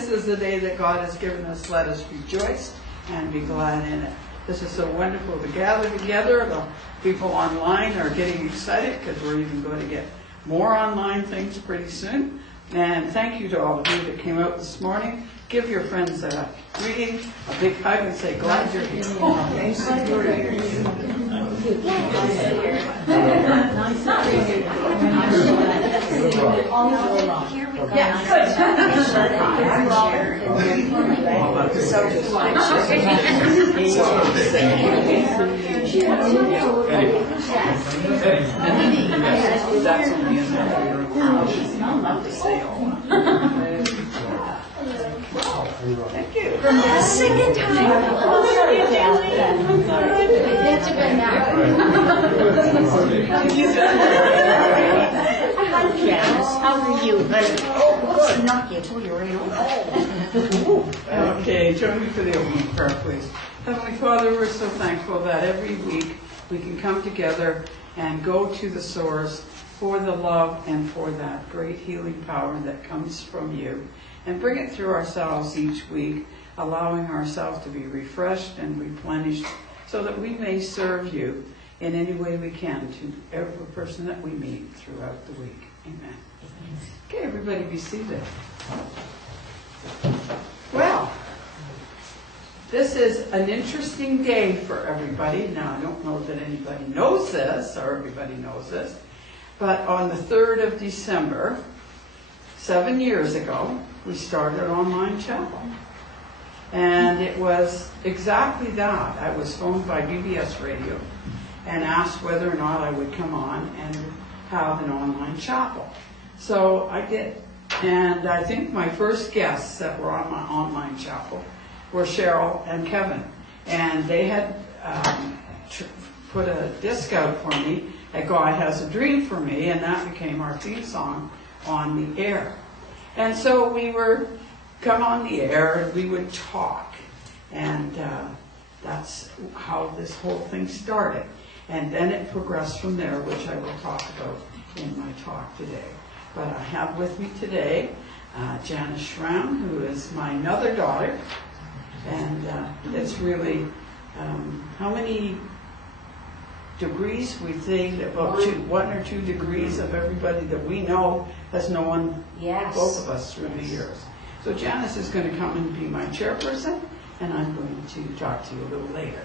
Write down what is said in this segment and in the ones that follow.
this is the day that God has given us. Let us rejoice and be glad in it. This is so wonderful to gather together. The people online are getting excited because we're even going to get more online things pretty soon. And thank you to all of you that came out this morning. Give your friends a greeting, a big hug, and say, glad you're here. Thank you. The second time. That's a good Hi, Janis. How are you? Oh, knock you till you're right on. Okay, join me for the opening prayer, please. Heavenly Father, we're so thankful that every week we can come together and go to the source for the love and for that great healing power that comes from you, and bring it through ourselves each week, allowing ourselves to be refreshed and replenished so that we may serve you in any way we can to every person that we meet throughout the week. Amen. Okay, everybody be seated. Well, this is an interesting day for everybody. Now, I don't know that anybody knows this, or everybody knows this, but on the 3rd of December, 7 years ago, we started online chapel. And it was exactly that. I was phoned by BBS Radio and asked whether or not I would come on and have an online chapel. So I did. And I think my first guests that were on my online chapel were Cheryl and Kevin. And they had put a disc out for me, A God Has a Dream for Me, and that became our theme song on the air. And so we were come on the air and we would talk. And that's how this whole thing started. And then it progressed from there, which I will talk about in my talk today. But I have with me today Janis Schram, who is my other daughter. And it's really, how many degrees we think, about 1 or 2 degrees of everybody that we know has known both of us through the years. So Janis is going to come and be my chairperson, and I'm going to talk to you a little later.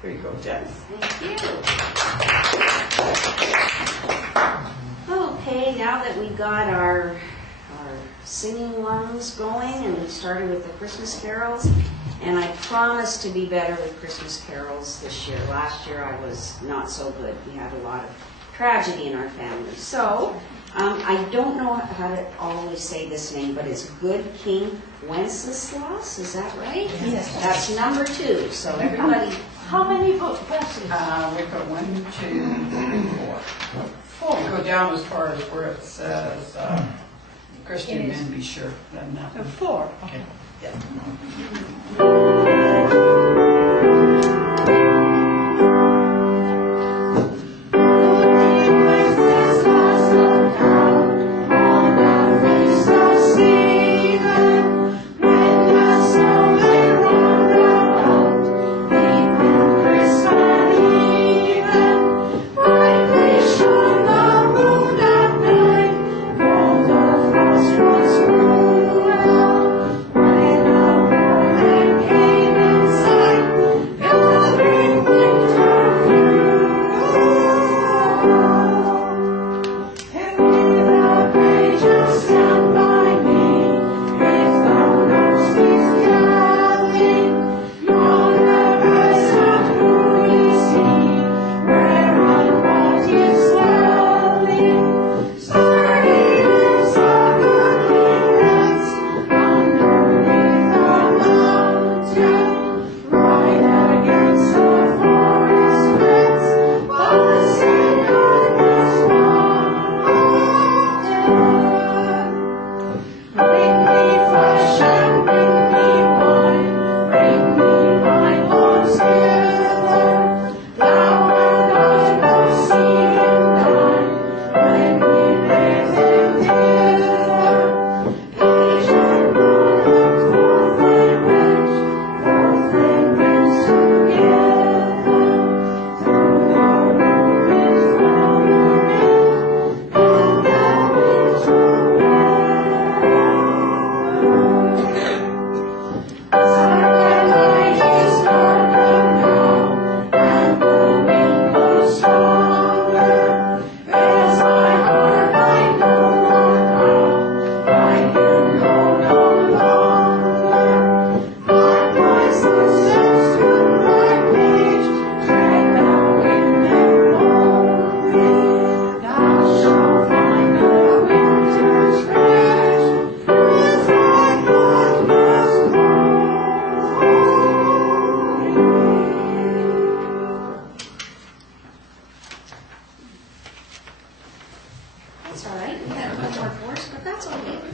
Here you go, Janis. Thank you. Okay, now that we got our singing ones going, and we started with the Christmas carols, and I promised to be better with Christmas carols this year. Last year I was not so good. We had a lot of tragedy in our family. So, I don't know how to always say this name, but it's Good King Wenceslas, is that right? Yes. That's number 2, so everybody... How many verses? We've got 1, 2, 3, 4. 4. We go down as far as where it says Christian men be sure. Then that. 4. Okay. Yeah. Came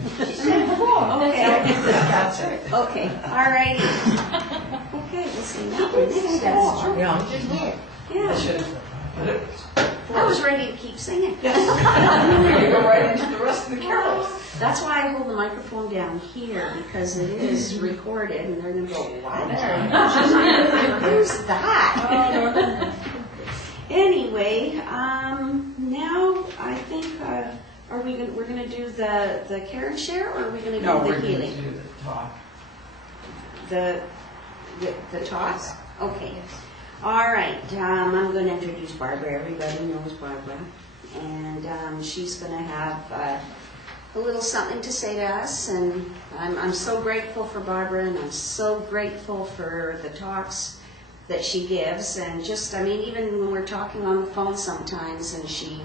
Okay. That's it. Okay, all righty. Okay, we'll see now. That's true. Yeah, I just did. I Yeah, should have. I was ready to keep singing. Yes. We're going to go right into the rest of the carols. That's why I hold the microphone down here, because it is recorded, and they're gonna go, what? Who's that? Anyway, now I think, we're gonna do the Karen share, or are we gonna do No, the we're going to healing? do the talk. The talks? Okay. All right, I'm going to introduce Barbara. Everybody knows Barbara. And she's going to have a little something to say to us. And I'm so grateful for Barbara, and I'm so grateful for the talks that she gives. And just, I mean, even when we're talking on the phone sometimes, and she,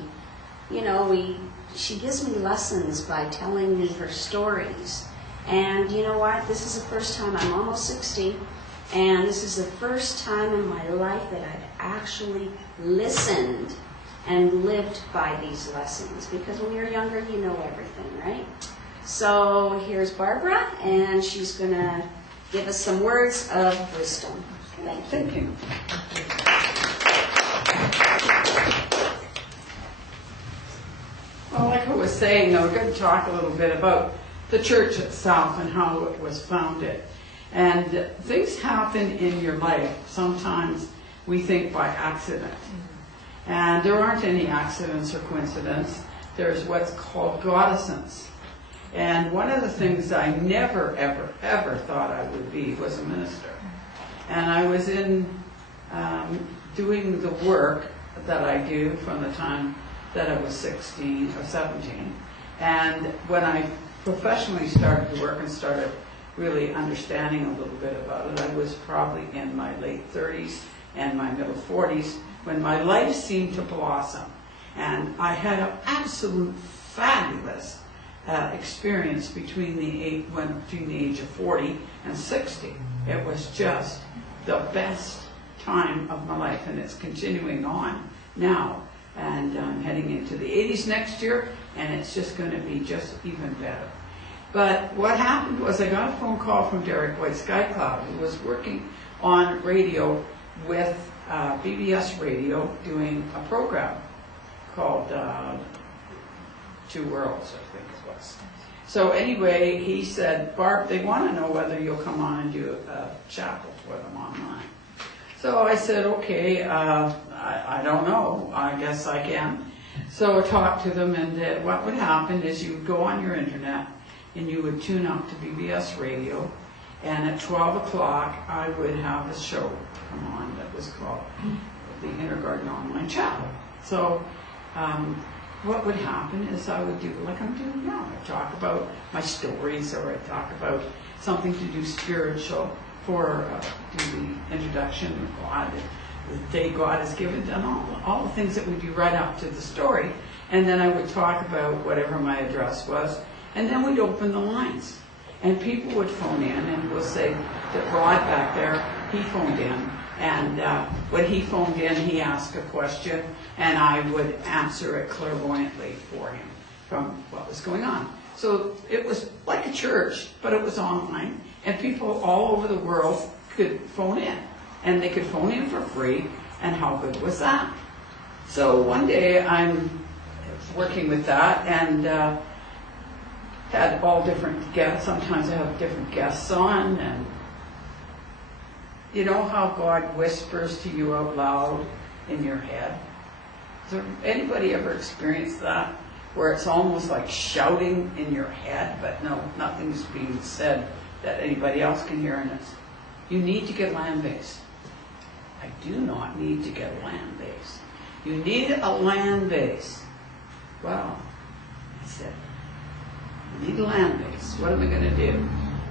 you know, she gives me lessons by telling me her stories. And you know what? This is the first time, I'm almost 60, and this is the first time in my life that I've actually listened and lived by these lessons. Because when you're younger, you know everything, right? So here's Barbara, and she's going to give us some words of wisdom. Thank you. Well, like I was saying, we're going to talk a little bit about the church itself and how it was founded. And things happen in your life. Sometimes we think by accident. And there aren't any accidents or coincidence. There's what's called goddessance. And one of the things I never, ever, ever thought I would be was a minister. And I was in doing the work that I do from the time that I was 16 or 17. And when I professionally started to work and started really understanding a little bit about it, I was probably in my late 30s and my middle 40s when my life seemed to blossom. And I had an absolute fabulous experience between the age of 40 and 60. It was just the best time of my life, and it's continuing on now. And I'm heading into the 80s next year, and it's just going to be just even better. But what happened was I got a phone call from Derek White Skycloud, who was working on radio with BBS Radio, doing a program called Two Worlds, I think it was. So anyway, he said, Barb, they want to know whether you'll come on and do a chapel for them online. So I said, okay, I don't know. I guess I can. So I talked to them, and what would happen is you would go on your internet, and you would tune up to BBS Radio, and at 12 o'clock I would have a show come on that was called the Intergarden Online Chapel. So what would happen is I would do like I'm doing now. I'd talk about my stories, or I'd talk about something to do spiritual, for do the introduction of God, the day God has given, and all the things that would be right up to the story. And then I would talk about whatever my address was, and then we'd open the lines. And people would phone in, and we'll say that Rod back there, he phoned in. And when he phoned in, he asked a question, and I would answer it clairvoyantly for him from what was going on. So it was like a church, but it was online, and people all over the world could phone in. And they could phone in for free, and how good was that? So one day I'm working with that, and had all different guests. Sometimes I have different guests on, and you know how God whispers to you out loud in your head? Has there anybody ever experienced that? Where it's almost like shouting in your head, but no, nothing's being said that anybody else can hear, and it's, you need to get land-based. I do not need to get land-based. You need a land base. Well, I said, I need a land base. What am I going to do?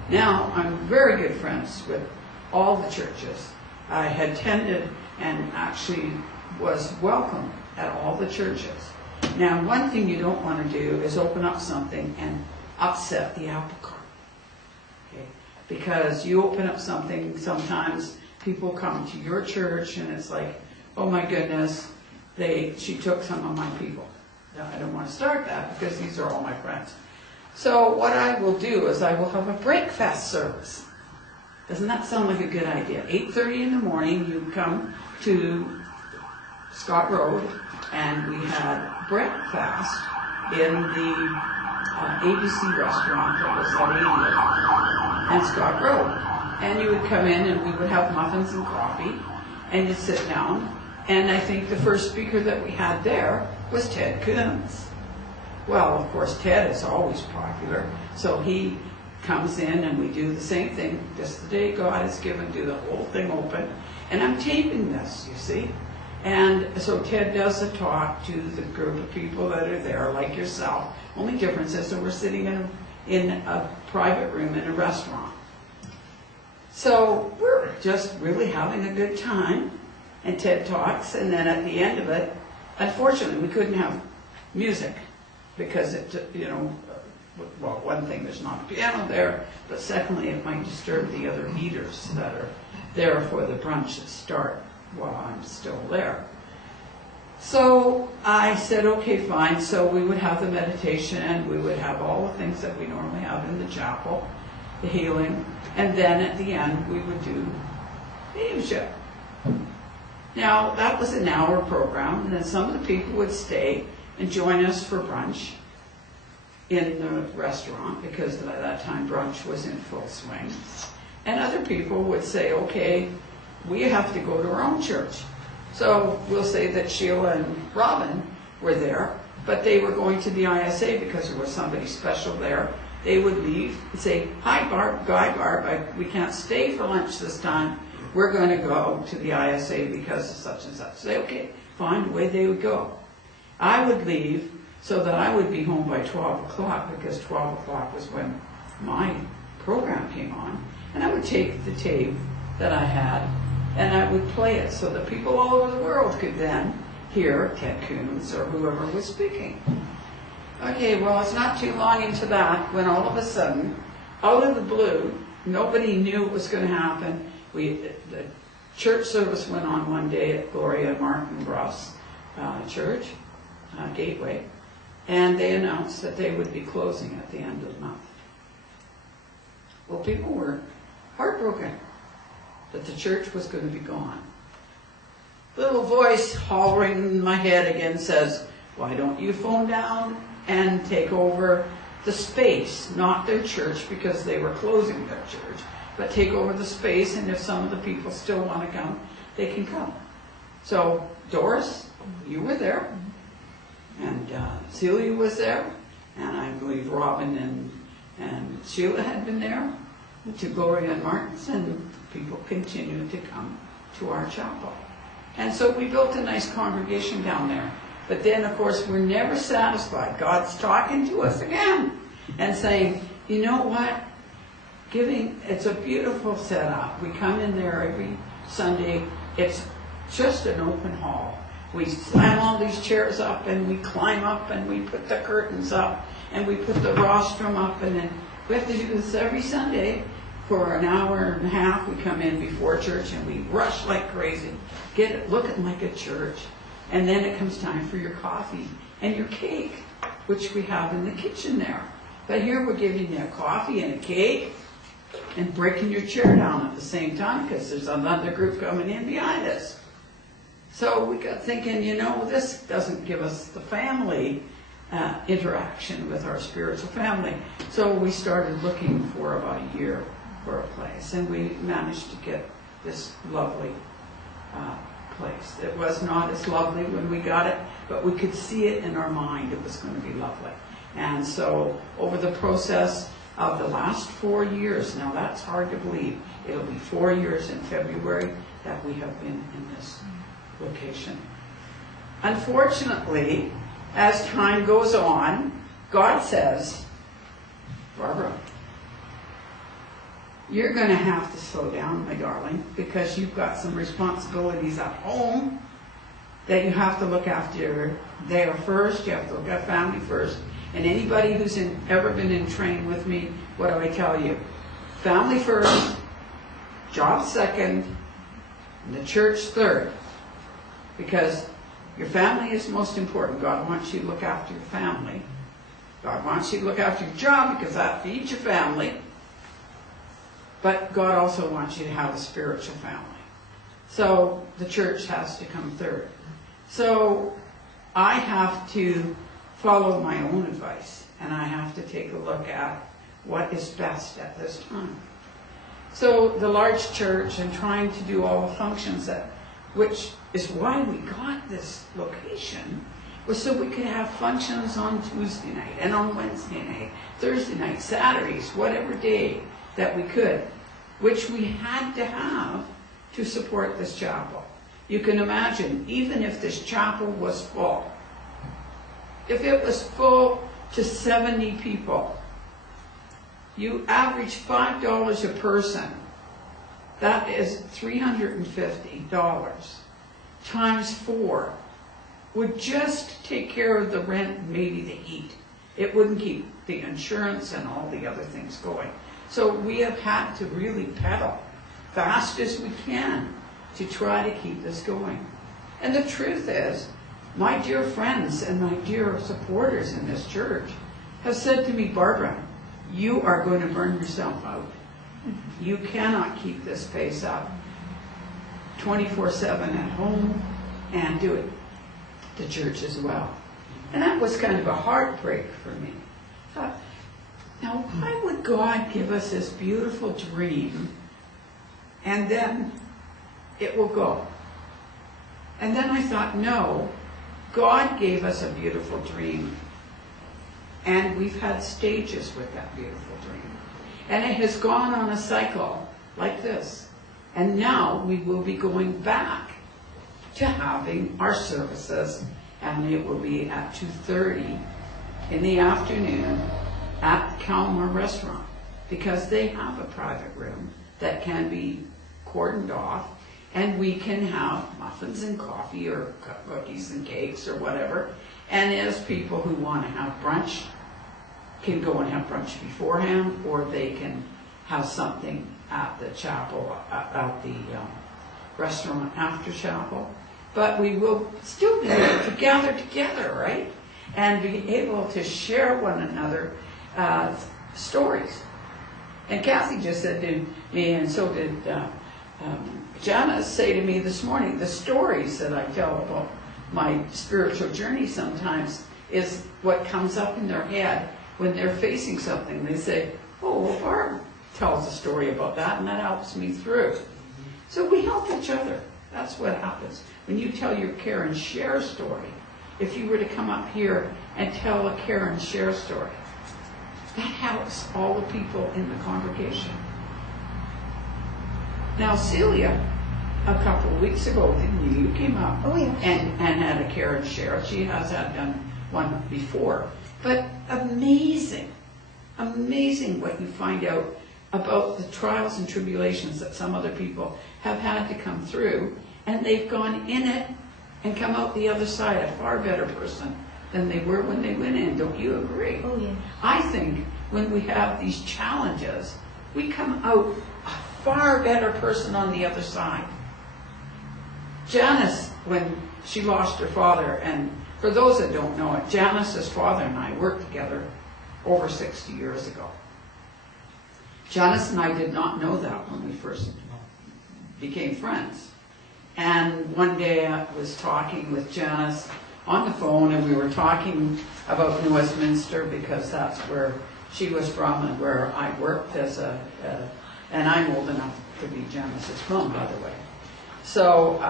Now, I'm very good friends with all the churches. I had attended and actually was welcome at all the churches. Now, one thing you don't want to do is open up something and upset the apple cart. Okay? Because you open up something, sometimes people come to your church and it's like, oh my goodness, she took some of my people. I don't want to start that because these are all my friends. So what I will do is I will have a breakfast service. Doesn't that sound like a good idea? 8:30 in the morning, you come to Scott Road, and we had breakfast in the ABC restaurant that was at 80th and Scott Road. And you would come in and we would have muffins and coffee, and you'd sit down. And I think the first speaker that we had there was Ted Coons. Well, of course, Ted is always popular, so he comes in and we do the same thing. Just the day God has given, do the whole thing open. And I'm taping this, you see. And so Ted does a talk to the group of people that are there, like yourself. Only difference is that we're sitting in a private room in a restaurant. So we're just really having a good time. And Ted talks, and then at the end of it, unfortunately, we couldn't have music because it, you know, well, one thing, there's not a piano there, but secondly, it might disturb the other eaters that are there for the brunch to start while I'm still there. So I said, okay, fine. So we would have the meditation, and we would have all the things that we normally have in the chapel, the healing, and then at the end, we would do the hymnship. Now, that was an hour program, and then some of the people would stay and join us for brunch in the restaurant, because by that time brunch was in full swing. And other people would say, okay, we have to go to our own church. So we'll say that Sheila and Robin were there, but they were going to the ISA because there was somebody special there. They would leave and say, hi, Barb, we can't stay for lunch this time. We're going to go to the ISA because of such and such. Say, okay, fine, away they would go. I would leave so that I would be home by 12 o'clock, because 12 o'clock was when my program came on. And I would take the tape that I had, and I would play it so that people all over the world could then hear Ted Coons or whoever was speaking. Okay, well, it's not too long into that when all of a sudden, out of the blue, nobody knew it was going to happen. The church service went on one day at Gloria Martin Ross Church, Gateway, and they announced that they would be closing at the end of the month. Well, people were heartbroken that the church was going to be gone. Little voice hollering in my head again says, why don't you phone down and take over the space, not their church because they were closing their church, but take over the space, and if some of the people still want to come, they can come. So Doris, you were there, and Celia was there, and I believe Robin and Sheila had been there, to Gloria and Martin's, and people continued to come to our chapel. And so we built a nice congregation down there. But then, of course, we're never satisfied. God's talking to us again and saying, you know what? It's a beautiful setup. We come in there every Sunday. It's just an open hall. We slam all these chairs up, and we climb up, and we put the curtains up, and we put the rostrum up, and then we have to do this every Sunday for an hour and a half. We come in before church, and we rush like crazy, get it looking like a church. And then it comes time for your coffee and your cake, which we have in the kitchen there. But here we're giving you a coffee and a cake and breaking your chair down at the same time because there's another group coming in behind us. So we got thinking, you know, this doesn't give us the family interaction with our spiritual family. So we started looking for about a year for a place, and we managed to get this lovely place. It was not as lovely when we got it, but we could see it in our mind it was going to be lovely. And so over the process of the last 4 years, now that's hard to believe, it'll be 4 years in February that we have been in this location. Unfortunately, as time goes on, God says, Barbara, you're going to have to slow down, my darling, because you've got some responsibilities at home that you have to look after there first. You have to look at family first. And anybody who's ever been in train with me, what do I tell you? Family first, job second, and the church third. Because your family is most important. God wants you to look after your family. God wants you to look after your job because that feeds your family. But God also wants you to have a spiritual family. So the church has to come third. So I have to follow my own advice, and I have to take a look at what is best at this time. So the large church and trying to do all the functions which is why we got this location, was so we could have functions on Tuesday night and on Wednesday night, Thursday night, Saturdays, whatever day that we could, which we had to have to support this chapel. You can imagine, even if this chapel was full, if it was full to 70 people, you average $5 a person, that is $350 times 4 would just take care of the rent, maybe the heat. It wouldn't keep the insurance and all the other things going. So we have had to really pedal fast as we can to try to keep this going. And the truth is, my dear friends and my dear supporters in this church have said to me, Barbara, you are going to burn yourself out. You cannot keep this pace up 24/7 at home and do it the church as well. And that was kind of a heartbreak for me. I thought, now why would God give us this beautiful dream and then it will go? And then I thought, no, God gave us a beautiful dream, and we've had stages with that beautiful dream. And it has gone on a cycle like this. And now we will be going back to having our services, and it will be at 2:30 in the afternoon at Kalmar Restaurant, because they have a private room that can be cordoned off, and we can have muffins and coffee or cookies and cakes or whatever. And as people who want to have brunch can go and have brunch beforehand, or they can have something at the chapel, at the restaurant after chapel. But we will still be able to gather together, right? And be able to share one another stories. And Kathy just said to me, and so did Janis say to me this morning, the stories that I tell about my spiritual journey sometimes is what comes up in their head when they're facing something. They say, oh, well, Barb tells a story about that, and that helps me through. So we help each other. That's what happens. When you tell your care and share story, if you were to come up here and tell a care and share story, that helps all the people in the congregation. Now, Celia, a couple of weeks ago, didn't you? You came up and had a care and share. She has had done one before. But amazing, amazing what you find out about the trials and tribulations that some other people have had to come through, and they've gone in it and come out the other side a far better person than they were when they went in. Don't you agree? Oh, yeah. I think when we have these challenges, we come out a far better person on the other side. Janis, when she lost her father, and for those that don't know it, Janis's father and I worked together over 60 years ago. Janis and I did not know that when we first became friends. And one day I was talking with Janis on the phone, and we were talking about New Westminster because that's where she was from and where I worked as and I'm old enough to be Janis's mom, by the way. So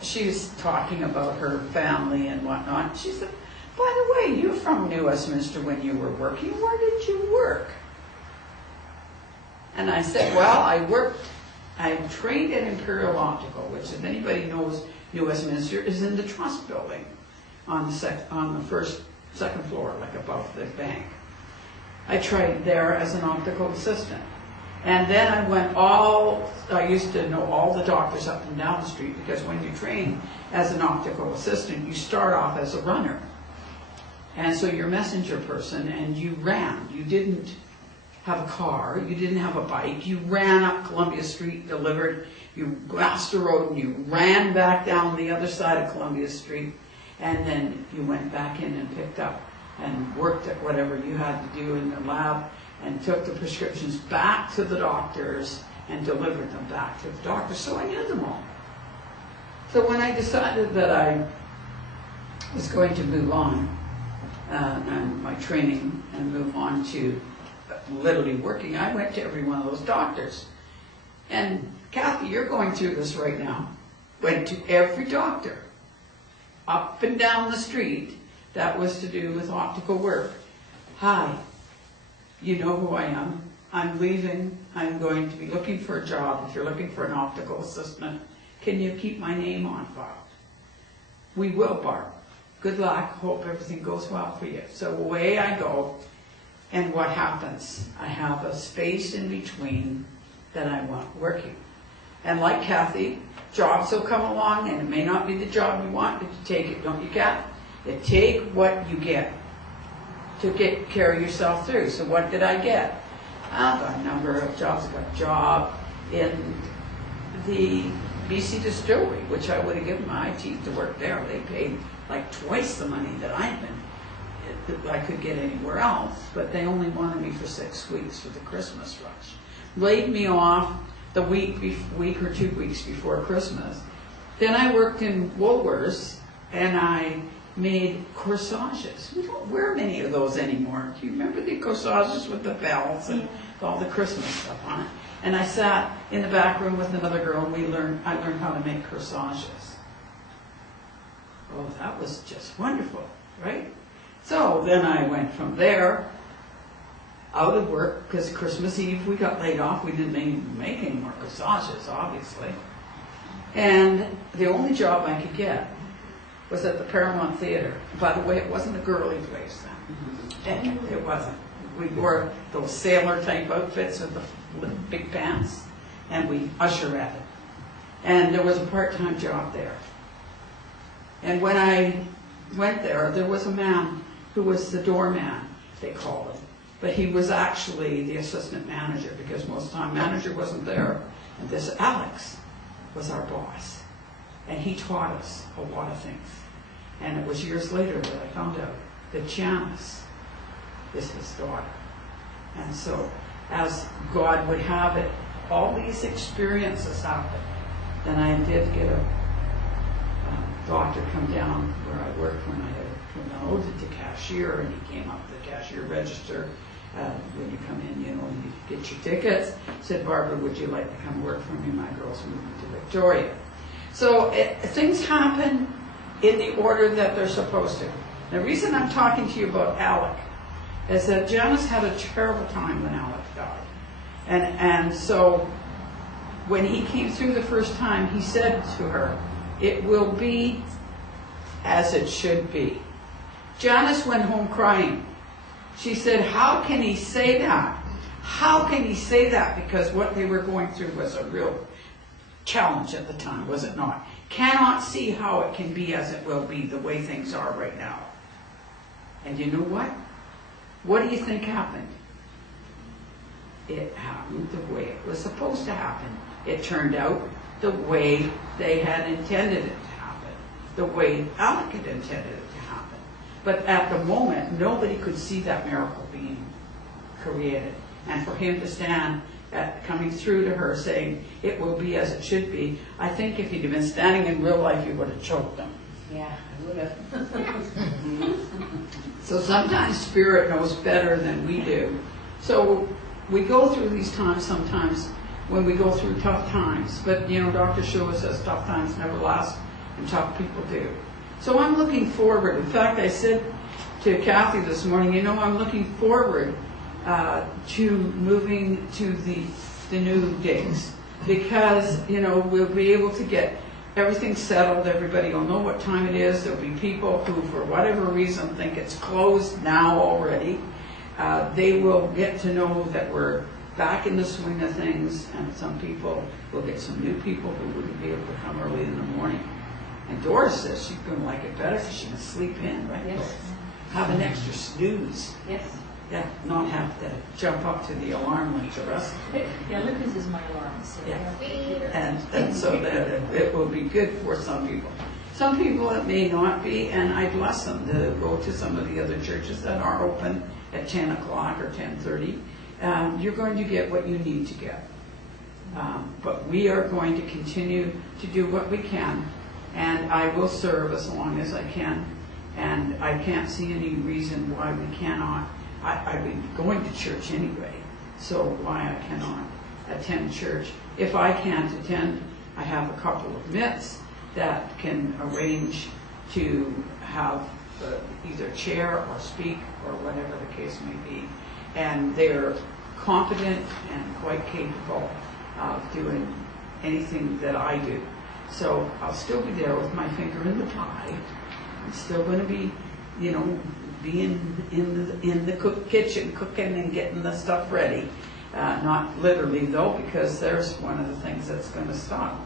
she was talking about her family and whatnot. She said, by the way, you're from New Westminster when you were working. Where did you work? And I said, well, I trained at Imperial Optical, which, if anybody knows New Westminster, is in the Trust Building on the second floor, like above the bank. I trained there as an optical assistant. And then I used to know all the doctors up and down the street, because when you train as an optical assistant, you start off as a runner. And so you're a messenger person, and you ran. You didn't have a car, you didn't have a bike, you ran up Columbia Street, delivered, you crossed the road, and you ran back down the other side of Columbia Street, and then you went back in and picked up and worked at whatever you had to do in the lab and took the prescriptions back to the doctors and delivered them back to the doctors, so I knew them all. So when I decided that I was going to move on and my training and move on to literally working, I went to every one of those doctors. And Kathy, you're going through this right now. Went to every doctor, up and down the street, that was to do with optical work. Hi, you know who I am. I'm leaving. I'm going to be looking for a job. If you're looking for an optical assistant, can you keep my name on file? We will, Barb. Good luck. Hope everything goes well for you. So away I go. And what happens? I have a space in between that I want working. And like Kathy, jobs will come along, and it may not be the job you want, but you take it, don't you, Kath? You take what you get to get carry yourself through. So what did I get? I got a number of jobs. I got a job in the BC Distillery, which I would have given my teeth to work there. They paid like twice the money that I could get anywhere else, but they only wanted me for 6 weeks for the Christmas rush. Laid me off the week or 2 weeks before Christmas. Then I worked in Woolworths and I made corsages. We don't wear many of those anymore. Do you remember the corsages with the bells and all the Christmas stuff on it? And I sat in the back room with another girl and I learned how to make corsages. Oh, that was just wonderful, right? So then I went from there out of work, because Christmas Eve we got laid off. We didn't make any more corsages, obviously. And the only job I could get was at the Paramount Theater. By the way, it wasn't a girly place then. It wasn't. We wore those sailor type outfits with the big pants, and we usher at it. And there was a part-time job there. And when I went there, there was a man who was the doorman, they called him. But he was actually the assistant manager, because most of the time manager wasn't there. And this Alex was our boss. And he taught us a lot of things. And it was years later that I found out that Janis is his daughter. And so, as God would have it, all these experiences happened. Then I did get a doctor come down where I worked when I had promoted to cashier, and he came up to the cashier register. When you come in, you get your tickets. Said, Barbara, would you like to come work for me? My girls moving to Victoria. So things happen in the order that they're supposed to. The reason I'm talking to you about Alec is that Janis had a terrible time when Alec died. And so when he came through the first time, he said to her, it will be as it should be. Janis went home crying. She said, how can he say that? How can he say that? Because what they were going through was a real challenge at the time, was it not? Cannot see how it can be as it will be, the way things are right now. And you know what? What do you think happened? It happened the way it was supposed to happen. It turned out the way they had intended it to happen, the way Alec had intended it to happen. But at the moment, nobody could see that miracle being created. And for him to stand coming through to her saying, it will be as it should be, I think if he'd have been standing in real life, he would have choked him. Yeah, I would have. So sometimes Spirit knows better than we do. So we go through these times sometimes when we go through tough times. But, Dr. Shua says tough times never last, and tough people do. So I'm looking forward. In fact, I said to Kathy this morning, I'm looking forward to moving to the new days, because, we'll be able to get everything settled. Everybody will know what time it is. There'll be people who, for whatever reason, think it's closed now already. They will get to know that we're back in the swing of things, and some people will get some new people who wouldn't be able to come early in the morning. And Doris says she's going to like it better because she can sleep in, right? Yes. Have an extra snooze. Yes. Yeah, not have to jump up to the alarm like the rest of it. Yeah, Lucas is my alarm. So Yeah. And so that it will be good for some people. Some people it may not be, and I bless them to go to some of the other churches that are open at 10 o'clock or 10:30. You're going to get what you need to get. But we are going to continue to do what we can, and I will serve as long as I can, and I can't see any reason why we cannot. I've been going to church anyway, so why I cannot attend church. If I can't attend, I have a couple of mitts that can arrange to have either chair or speak or whatever the case may be. And they're competent and quite capable of doing anything that I do. So I'll still be there with my finger in the pie. I'm still going to be, being in the kitchen, cooking and getting the stuff ready. Not literally though, because there's one of the things that's going to stop.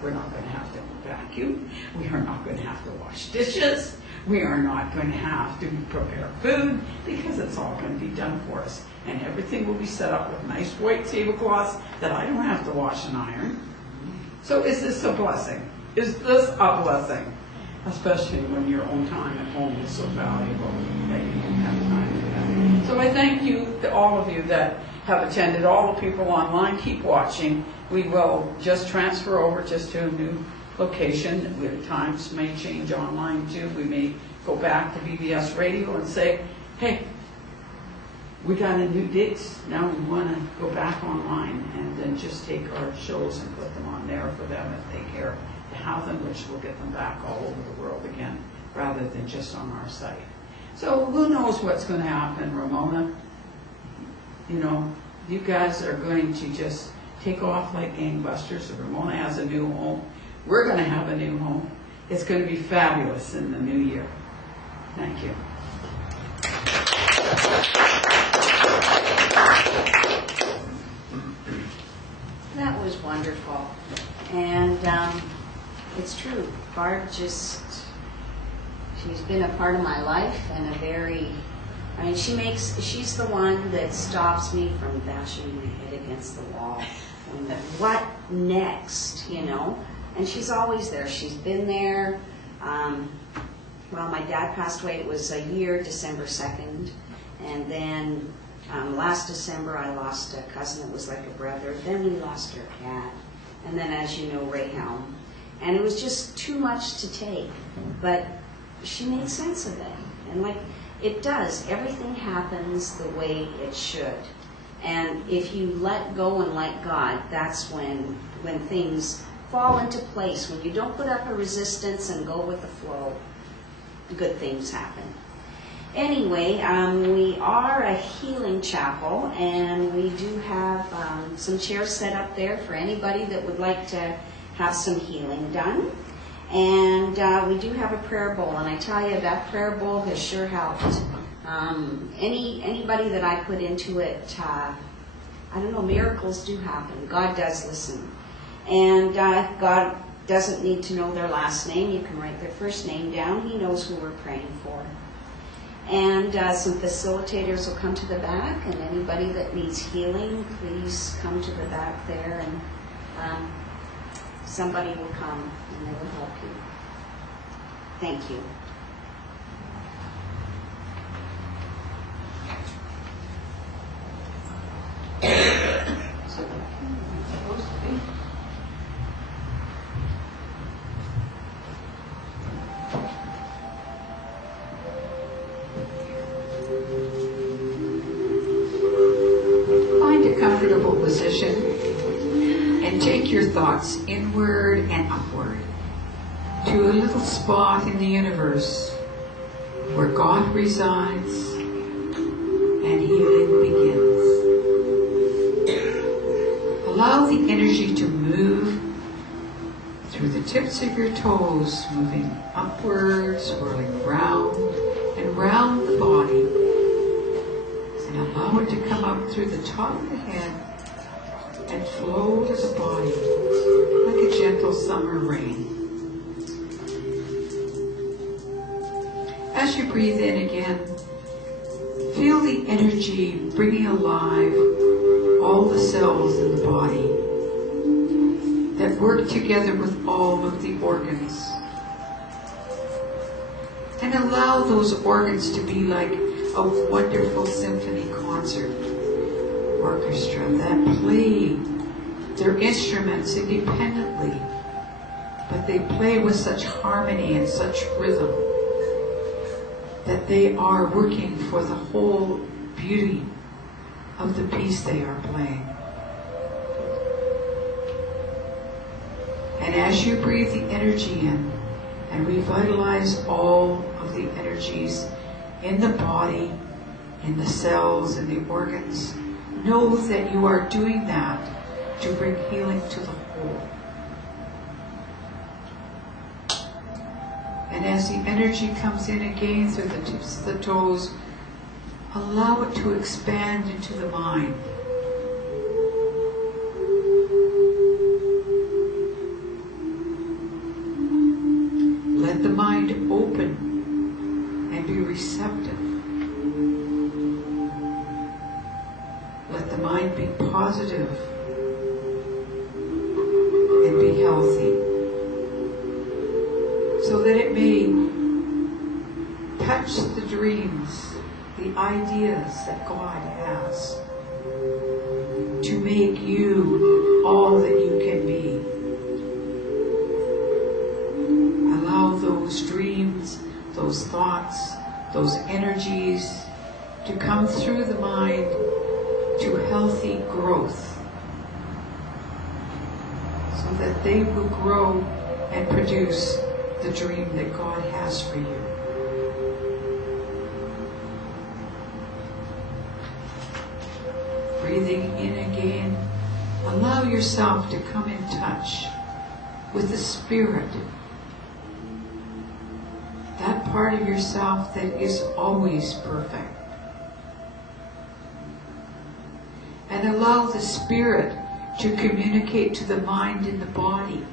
We're not going to have to vacuum. We are not going to have to wash dishes. We are not going to have to prepare food, because it's all going to be done for us. And everything will be set up with nice white tablecloths that I don't have to wash and iron. So is this a blessing? Is this a blessing? Especially when your own time at home is so valuable that you don't have time for that. So I thank you to all of you that have attended. All the people online, keep watching. We will just transfer over just to a new location. The times may change online too. We may go back to BBS Radio and say, hey, we got a new date. Now we want to go back online, and then just take our shows and put them on there for them if they care to have them, which will get them back all over the world again, rather than just on our site. So who knows what's going to happen, Ramona? You guys are going to just take off like gangbusters. Ramona has a new home. We're going to have a new home. It's going to be fabulous in the new year. Thank you. That was wonderful. And it's true. Barb she's been a part of my life, and she's the one that stops me from bashing my head against the wall. And what next, And she's always there. She's been there. My dad passed away. It was a year, December 2nd. And then last December, I lost a cousin that was like a brother. Then we lost our cat. And then, as you know, Ray Helm. And it was just too much to take. But she made sense of it. And it does. Everything happens the way it should. And if you let go and let God, that's when things fall into place. When you don't put up a resistance and go with the flow, good things happen. Anyway, we are a healing chapel, and we do have some chairs set up there for anybody that would like to have some healing done. And we do have a prayer bowl, and I tell you, that prayer bowl has sure helped. Anybody that I put into it, miracles do happen. God does listen. And God doesn't need to know their last name. You can write their first name down. He knows who we're praying for. And some facilitators will come to the back, and anybody that needs healing, please come to the back there, and somebody will come and they will help you. Thank you. Position, and take your thoughts inward and upward to a little spot in the universe where God resides and healing begins. Allow the energy to move through the tips of your toes, moving upward, swirling round and round the body, and allow it to come up through the top of the head and flow to the body like a gentle summer rain. As you breathe in again, feel the energy bringing alive all the cells in the body that work together with all of the organs And allow those organs to be like a wonderful symphony concert orchestra that play their instruments independently, but they play with such harmony and such rhythm that they are working for the whole beauty of the piece they are playing. And as you breathe the energy in and revitalize all of the energies in the body, in the cells, in the organs, know that you are doing that to bring healing to the whole. And as the energy comes in again through the tips of the toes, allow it to expand into the mind. Let the mind open and be receptive. Let the mind be positive and be healthy, so that it may touch the dreams, the ideas that God has to make you all that you can be. Allow those dreams, those thoughts, those energies to come through the mind to healthy growth, so that they will grow and produce the dream that God has for you. Breathing in again, allow yourself to come in touch with the Spirit, that part of yourself that is always perfect. And allow the Spirit to communicate to the mind and the body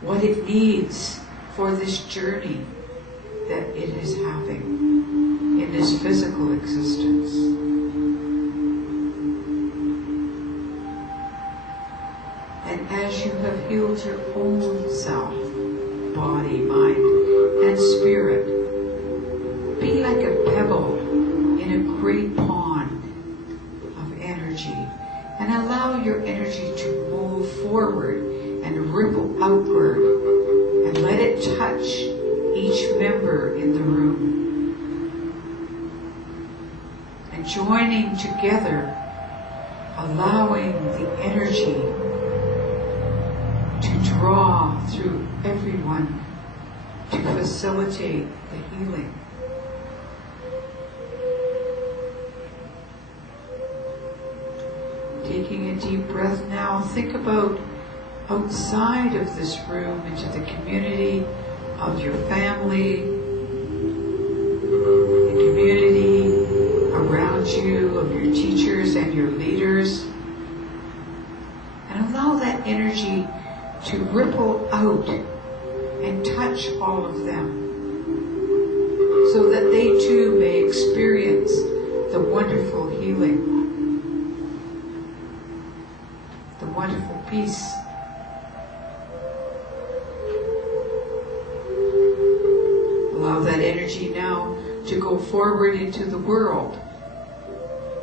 what it needs for this journey that it is having in this physical existence. And as you have healed your own self, body, mind, and spirit, be like a pebble in a great pond of energy, and allow your energy to move forward and ripple outward, and let it touch each member in the room. And joining together, allowing the energy to draw through everyone to facilitate the healing. Taking a deep breath now, think about outside of this room, into the community of your family, the community around you, of your teachers and your leaders, and allow that energy to ripple out and touch all of them, so that they too may experience the wonderful healing, the wonderful peace. Allow that energy now to go forward into the world,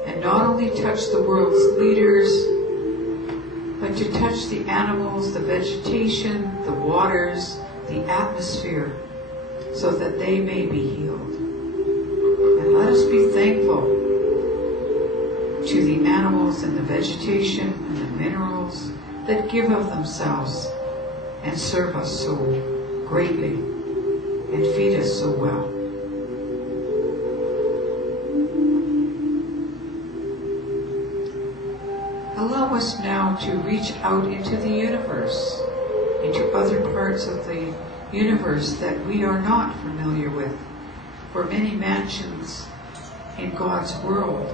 and not only touch the world's leaders, but to touch the animals, the vegetation, the waters, the atmosphere, so that they may be healed. And let us be thankful to the animals and the vegetation and the minerals that give of themselves and serve us so greatly and feed us so well. Allow us now to reach out into the universe, into other parts of the universe that we are not familiar with. For many mansions in God's world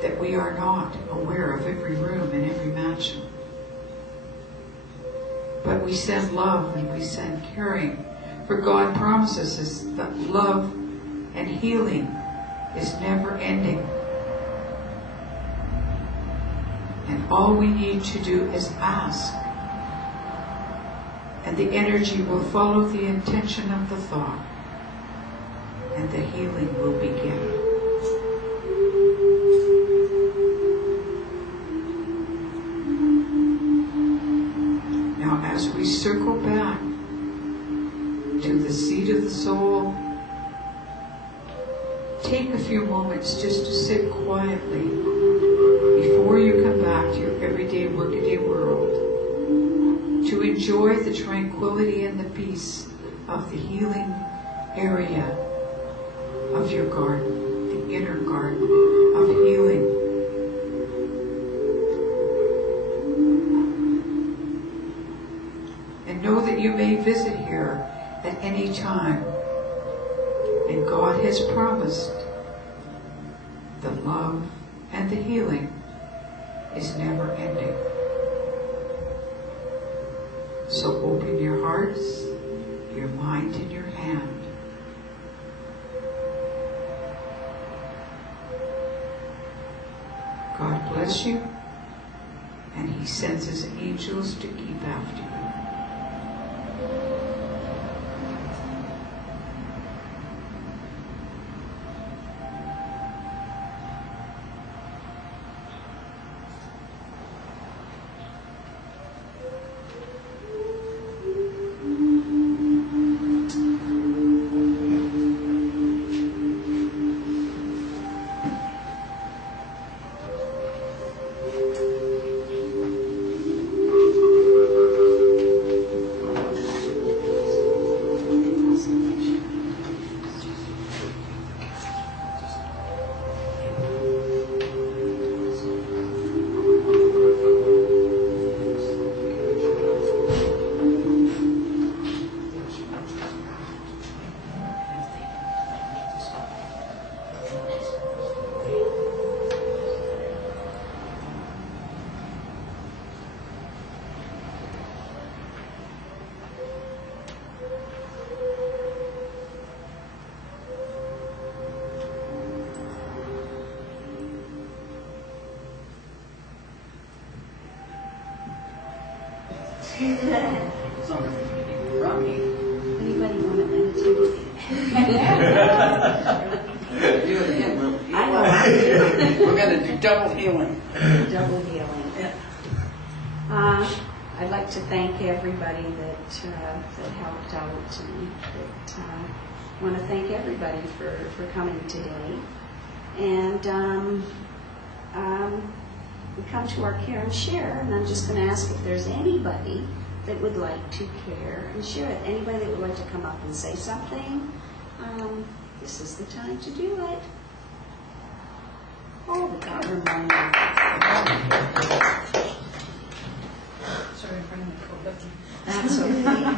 that we are not aware of every room in every mansion. But we send love and we send caring, for God promises us that love and healing is never ending. And all we need to do is ask. And the energy will follow the intention of the thought. and the healing will begin. Now, as we circle back to the seat of the soul, take a few moments just to sit quietly before you come back to your everyday, workaday world, to enjoy the tranquility and the peace of the healing area of your garden, the inner garden of healing. And know that you may visit here at any time. And God has promised the love and the healing is never ending. So open your hearts, your mind, and your hand. God bless you, and He sends His angels to keep after you. Anybody want to meditate? I know I do. We're going to do double healing. Double healing. Yeah. I'd like to thank everybody that helped out, and I want to thank everybody for coming today. And we come to our care and share, and I'm just going to ask if there's anybody that would like to care and share it. Anybody that would like to come up and say something, this is the time to do it. Oh, we got reminded. Sorry, in front of my coat. That's okay.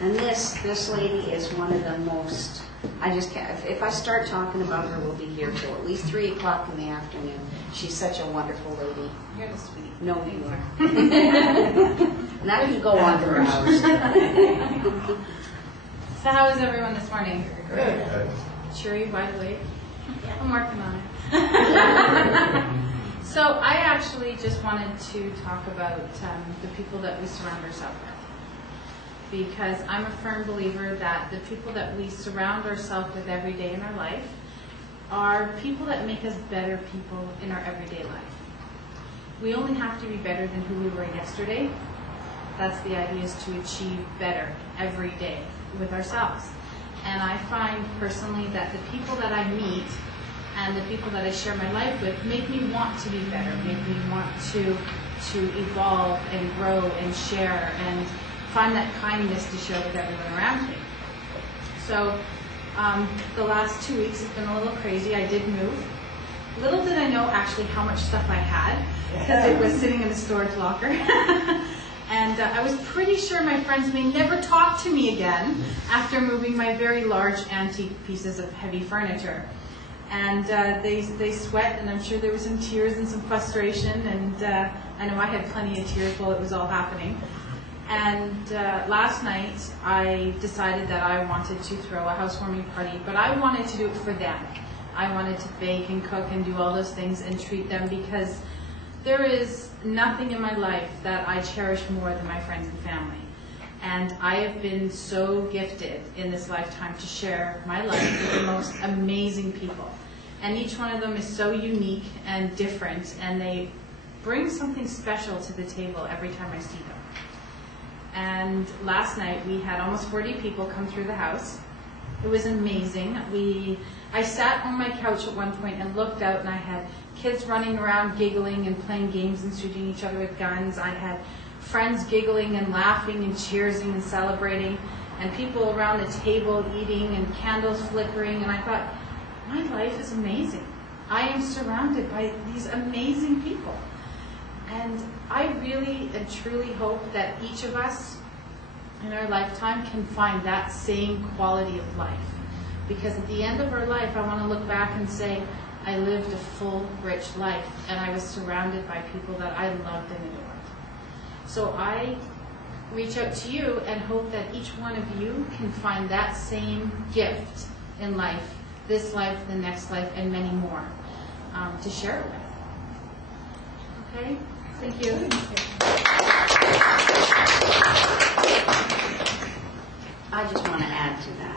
And this lady is one of the most, I just can't, if I start talking about her, we'll be here till at least 3 o'clock in the afternoon. She's such a wonderful lady. You're the sweetie. No, you are. Now you go on for hours. So how is everyone this morning? Good. Sure you wide awake? I'm working on it. So I actually just wanted to talk about the people that we surround ourselves with. Because I'm a firm believer that the people that we surround ourselves with every day in our life are people that make us better people in our everyday life. We only have to be better than who we were yesterday. That's the idea, is to achieve better every day with ourselves. And I find personally that the people that I meet and the people that I share my life with make me want to be better, make me want to evolve and grow and share and find that kindness to share with everyone around me. So the last 2 weeks have been a little crazy. I did move. Little did I know actually how much stuff I had, because it was sitting in the storage locker. And I was pretty sure my friends may never talk to me again after moving my very large antique pieces of heavy furniture. And they sweat, and I'm sure there were some tears and some frustration, and I know I had plenty of tears while it was all happening. And last night I decided that I wanted to throw a housewarming party, but I wanted to do it for them. I wanted to bake and cook and do all those things and treat them, because there is nothing in my life that I cherish more than my friends and family. And I have been so gifted in this lifetime to share my life with the most amazing people. And each one of them is so unique and different, and they bring something special to the table every time I see them. And last night we had almost 40 people come through the house. It was amazing. I sat on my couch at one point and looked out, and I had kids running around giggling and playing games and shooting each other with guns. I had friends giggling and laughing and cheersing and celebrating, and people around the table eating and candles flickering. And I thought, my life is amazing. I am surrounded by these amazing people. And I really and truly hope that each of us in our lifetime can find that same quality of life. Because at the end of our life, I want to look back and say, I lived a full, rich life, and I was surrounded by people that I loved and adored. So I reach out to you and hope that each one of you can find that same gift in life, this life, the next life, and many more, to share it with. Okay? Thank you. I just want to add to that.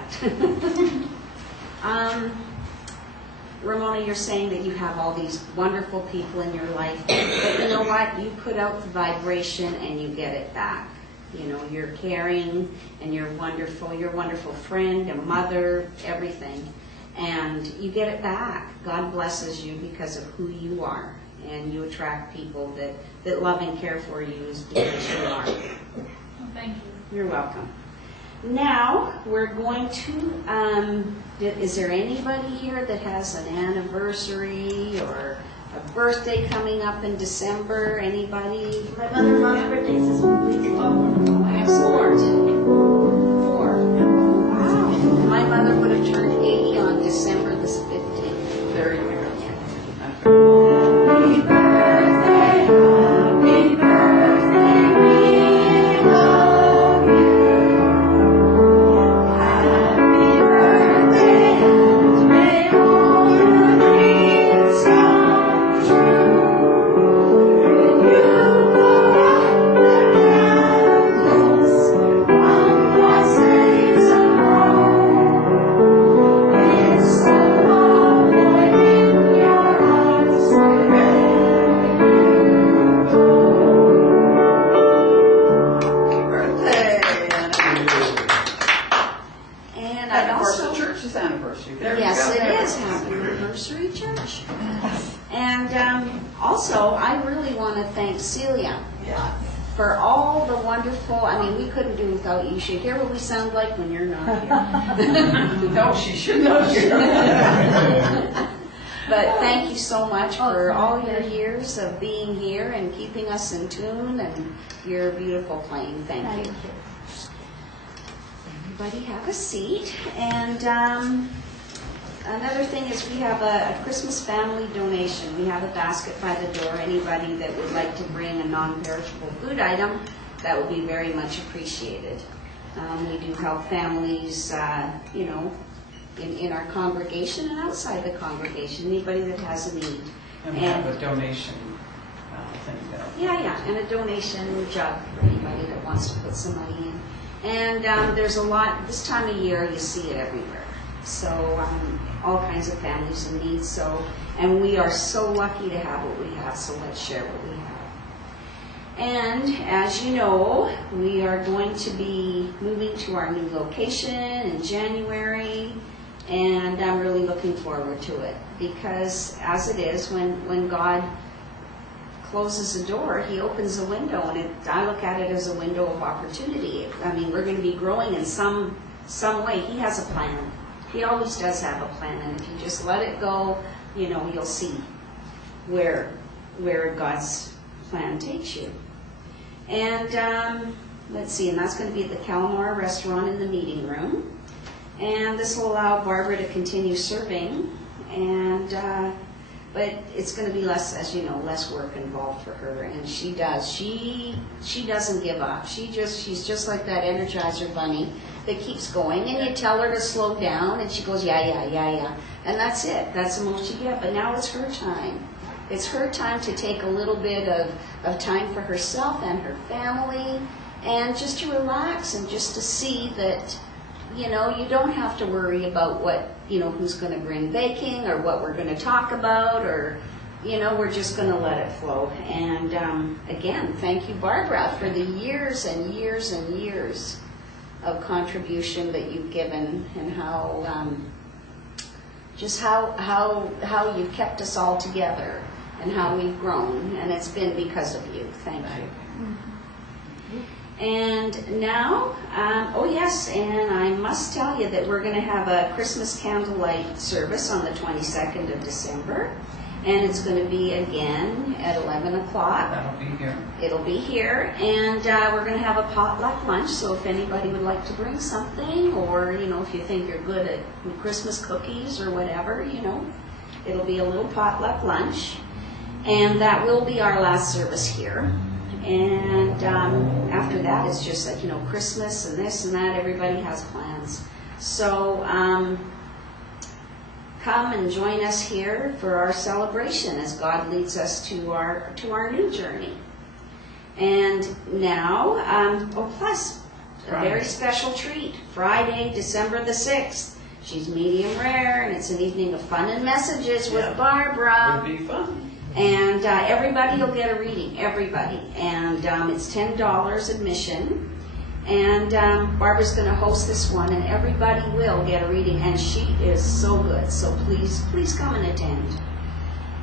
Ramona, you're saying that you have all these wonderful people in your life, but you know what? You put out the vibration and you get it back. You know, you're caring and you're wonderful. You're a wonderful friend, a mother, everything. And you get it back. God blesses you because of who you are. And you attract people that love and care for you as because you are. Well, thank you. You're welcome. Now, we're going to, is there anybody here that has an anniversary or a birthday coming up in December? Anybody? My mother-in-law's birthday is this week. Excellent. 4. Wow. My mother would have turned 80 on December the 15th. There you go. Happy birthday, happy birthday, we love you. Happy birthday, and may all your dreams come true. And you go up the candles on what saves and grow. It's the love that in your eyes wherever you go. Birthday! And And I'd of course, also... the church's anniversary. There Yes, you go. it is. Happy anniversary, church. And also, I really want to thank Celia Yeah. for all the wonderful, I mean, we couldn't do without you. You should hear what we sound like when you're not here. No, she should know. But thank you so much for all your years of being here and keeping us in tune and your beautiful playing. Thank you. Everybody have a seat. And another thing is we have a Christmas family donation. We have a basket by the door. Anybody that would like to bring a non-perishable food item, that would be very much appreciated. We do help families, you know, in our congregation and outside the congregation, anybody that has a need. And we have a donation thing there. Yeah, and a donation jug for anybody that wants to put some money in. And there's a lot, this time of year, you see it everywhere. So all kinds of families in need. So, and we are so lucky to have what we have, so let's share what we have. And as you know, we are going to be moving to our new location in January, and I'm really looking forward to it, because as it is, when God closes a door, He opens a window, and I look at it as a window of opportunity. I mean, we're going to be growing in some way. He has a plan. He always does have a plan, and if you just let it go, you know, you'll see where God's plan takes you. And let's see, and that's going to be at the Calamar restaurant in the meeting room. And this will allow Barbara to continue serving, and but it's going to be less, as you know, less work involved for her. And she does. She doesn't give up. She's just like that Energizer bunny that keeps going. And you tell her to slow down, and she goes, yeah. And that's it. That's the most you get. But now it's her time. It's her time to take a little bit of time for herself and her family, and just to relax and just to see that, you know, you don't have to worry about what, you know, who's going to bring baking or what we're going to talk about, or, you know, we're just going to let it flow. And again, thank you, Barbara, for the years and years and years of contribution that you've given, and how just how you've kept us all together and how we've grown, and it's been because of you. Thank you. And now, oh yes, and I must tell you that we're going to have a Christmas candlelight service on the 22nd of December, and it's going to be again at 11 o'clock. That'll be here. It'll be here, and we're going to have a potluck lunch, so if anybody would like to bring something, or, you know, if you think you're good at Christmas cookies or whatever, you know, it'll be a little potluck lunch, and that will be our last service here. And after that, it's just like, you know, Christmas and this and that, everybody has plans. So come and join us here for our celebration as God leads us to our new journey. And now, plus, a very special treat, Friday, December the 6th. She's medium rare, and it's an evening of fun and messages with Barbara. It'll be fun. And everybody will get a reading, everybody. And it's $10 admission. And Barbara's going to host this one, and everybody will get a reading. And she is so good, so please come and attend.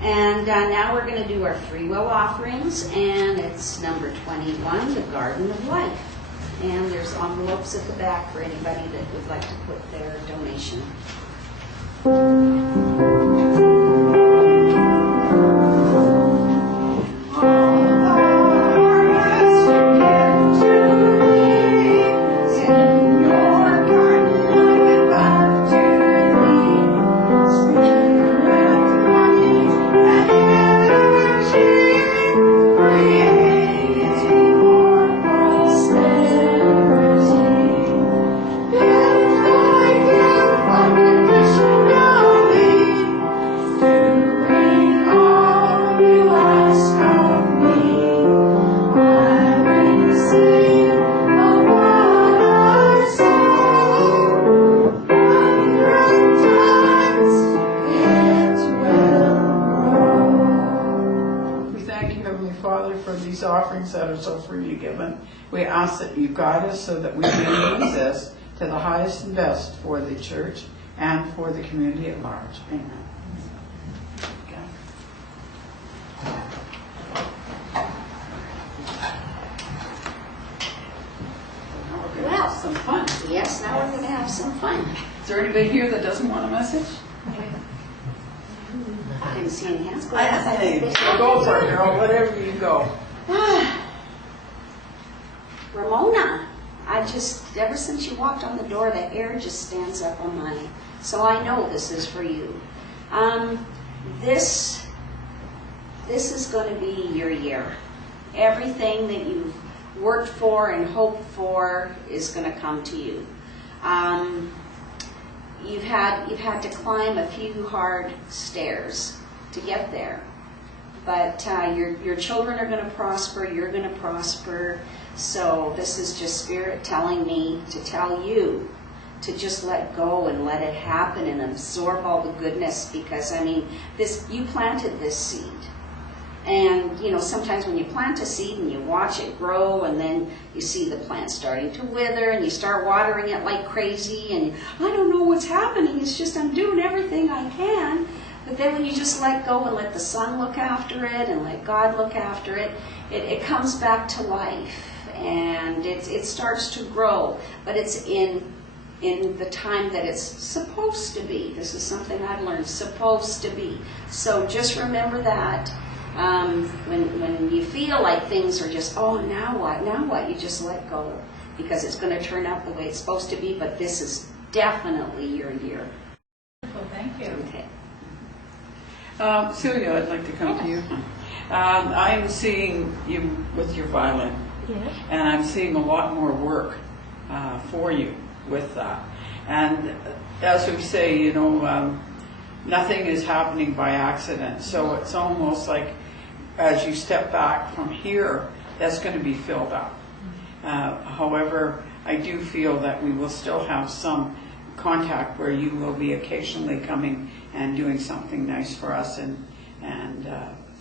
And now we're going to do our free will offerings, and it's number 21, the Garden of Life. And there's envelopes at the back for anybody that would like to put their donation. That are so freely given. We ask that you guide us so that we may use this to the highest and best for the church and for the community at large. Amen. Okay. Now we're going to have some fun. Yes, now we're going to have some fun. Is there anybody here that doesn't want a message? I didn't see any hands. Go for it, girl. Whatever you go. Ramona, ever since you walked on the door, the air just stands up on mine. So I know this is for you. This is going to be your year. Everything that you've worked for and hoped for is going to come to you. You've had to climb a few hard stairs to get there. But your children are going to prosper, you're going to prosper. So this is just Spirit telling me to tell you to just let go and let it happen and absorb all the goodness, because, I mean, you planted this seed. And, you know, sometimes when you plant a seed and you watch it grow, and then you see the plant starting to wither, and you start watering it like crazy, and I don't know what's happening, it's just I'm doing everything I can. But then when you just let go and let the sun look after it and let God look after it, it comes back to life, and it starts to grow. But it's in the time that it's supposed to be. This is something I've learned, supposed to be. So just remember that. When you feel like things are just, oh, now what, you just let go, because it's going to turn out the way it's supposed to be. But this is definitely your year. Well, thank you. Okay. Celia, I'd like to come to you. I'm seeing you with your violin, and I'm seeing a lot more work for you with that. And as we say, you know, nothing is happening by accident. So it's almost like as you step back from here, that's going to be filled up. However, I do feel that we will still have some contact where you will be occasionally coming and doing something nice for us and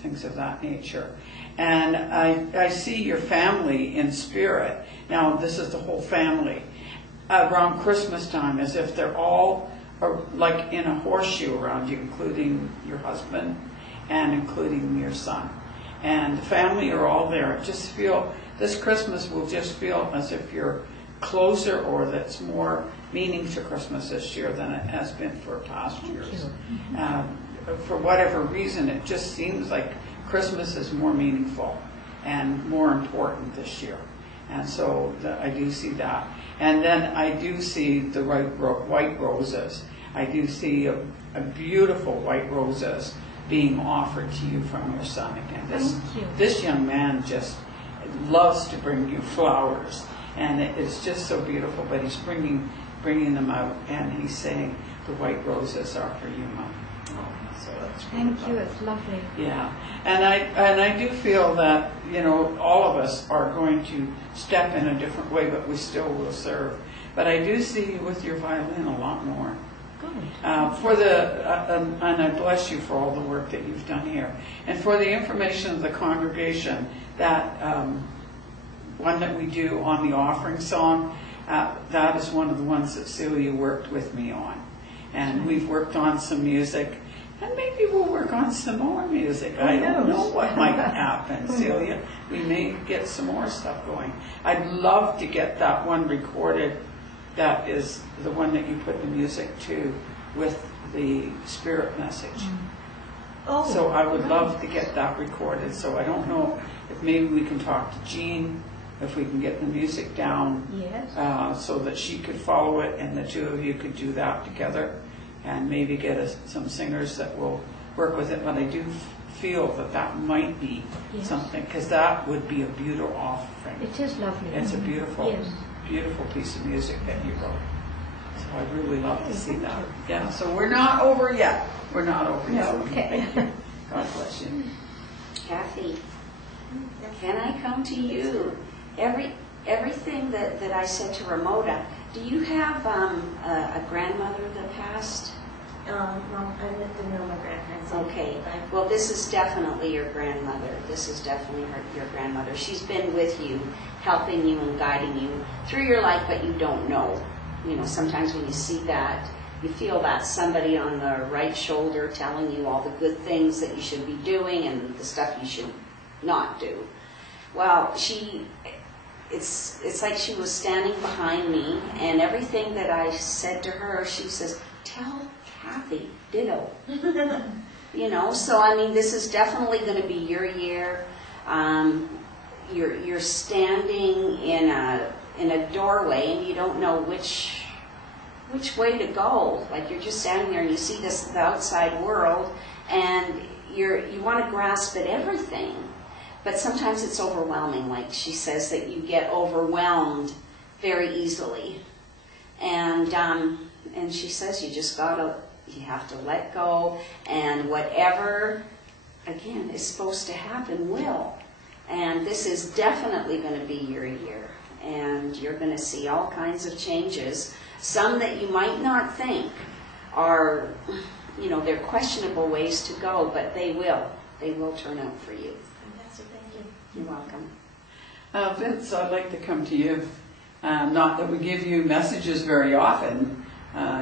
things of that nature. And I see your family in spirit. Now, this is the whole family. Around Christmas time, as if they're all like in a horseshoe around you, including your husband and including your son. And the family are all there. Just feel, this Christmas will just feel as if you're closer, or that's more meaning to Christmas this year than it has been for past years. For whatever reason, it just seems like Christmas is more meaningful and more important this year. And so I do see that. And then I do see the white roses. I do see a beautiful white roses being offered to you from your son again. This young man just loves to bring you flowers, and it's just so beautiful. But he's bringing them out, and he's saying the white roses are for you, Mom. So that's Thank you, it's lovely. yeah, and I do feel that, you know, all of us are going to step in a different way, but we still will serve. But I do see you with your violin a lot more. Good. And I bless you for all the work that you've done here. And for the information of the congregation, that one that we do on the offering song, that is one of the ones that Celia worked with me on. And we've worked on some music. And maybe we'll work on some more music. I don't know what might happen, Celia. We may get some more stuff going. I'd love to get that one recorded. That is the one that you put the music to with the spirit message. Oh, So I would love to get that recorded. So I don't know if maybe we can talk to Jean, if we can get the music down, yes. so that she could follow it and the two of you could do that together. And maybe get some singers that will work with it. But I do feel that might be something, because that would be a beautiful offering. It is lovely. It's a beautiful, Yes. beautiful piece of music that you wrote. So I'd really love to see that. Yeah, so we're not over yet. We're not over yet. No, okay. Thank you. God bless you. Kathy, can I come to you? Everything that I said to Ramona, do you have a grandmother that passed? No, I didn't know my grandparents. Okay, well, this is definitely your grandmother. This is definitely your grandmother. She's been with you, helping you and guiding you through your life, but you don't know. You know, sometimes when you see that, you feel that somebody on the right shoulder telling you all the good things that you should be doing and the stuff you should not do. Well, it's like she was standing behind me, and everything that I said to her, she says, tell Kathy, ditto. You know, so I mean, this is definitely going to be your year. You're standing in a doorway, and you don't know which way to go. Like, you're just standing there, and you see the outside world, and you want to grasp at everything. But sometimes it's overwhelming, like she says, that you get overwhelmed very easily. And she says you have to let go, and whatever, again, is supposed to happen will. And this is definitely going to be your year. And you're going to see all kinds of changes, some that you might not think are, you know, they're questionable ways to go, but they will. They will turn out for you. You're welcome. Vince, I'd like to come to you. Not that we give you messages very often.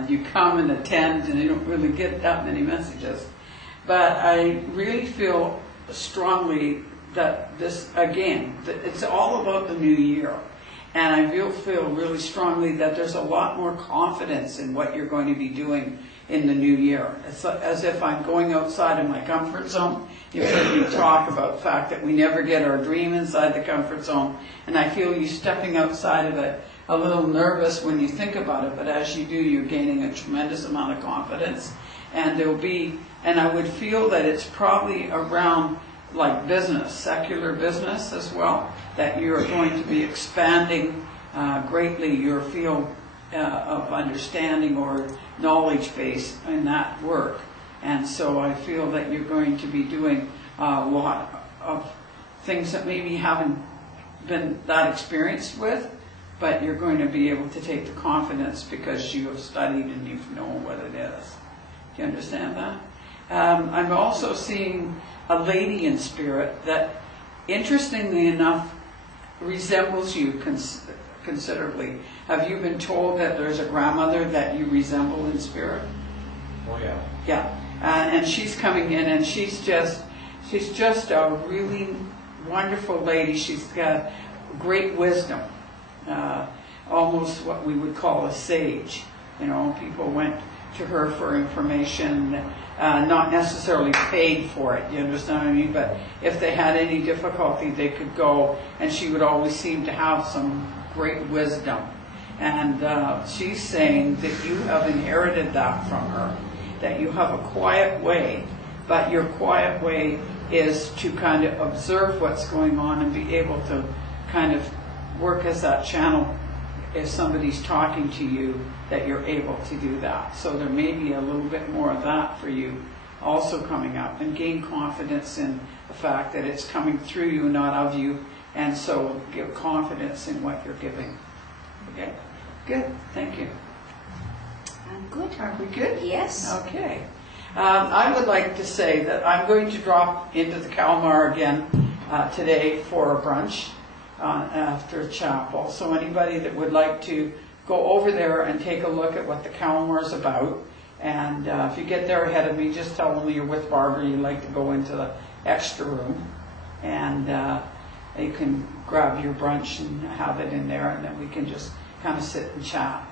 You come and attend, and you don't really get that many messages. But I really feel strongly that this, again, that it's all about the new year. And I feel really strongly that there's a lot more confidence in what you're going to be doing in the new year. It's as if I'm going outside of my comfort zone. You've heard me talk about the fact that we never get our dream inside the comfort zone. And I feel you stepping outside of it, a little nervous when you think about it, but as you do, you're gaining a tremendous amount of confidence. And I would feel that it's probably around like business, secular business as well, that you're going to be expanding greatly your field of understanding or knowledge base in that work. And so I feel that you're going to be doing a lot of things that maybe haven't been that experienced with, but you're going to be able to take the confidence because you have studied and you know what it is. Do you understand that? I'm also seeing a lady in spirit that, interestingly enough, resembles you considerably. Have you been told that there's a grandmother that you resemble in spirit? Oh, yeah. Yeah, and she's coming in, and she's just a really wonderful lady. She's got great wisdom, almost what we would call a sage. You know, people went to her for information, not necessarily paid for it, you understand what I mean? But if they had any difficulty, they could go, and she would always seem to have some great wisdom. And she's saying that you have inherited that from her, that you have a quiet way, but your quiet way is to kind of observe what's going on and be able to kind of work as that channel if somebody's talking to you, that you're able to do that. So there may be a little bit more of that for you also coming up, and gain confidence in the fact that it's coming through you, not of you, and so give confidence in what you're giving. Okay? Good. Thank you. I'm good. Are we good? Yes. Okay. I would like to say that I'm going to drop into the Kalmar again today for a brunch after chapel. So anybody that would like to go over there and take a look at what the Kalmar is about, and if you get there ahead of me, just tell them you're with Barbara, you'd like to go into the extra room, and you can grab your brunch and have it in there, and then we can just kind of sit and chat.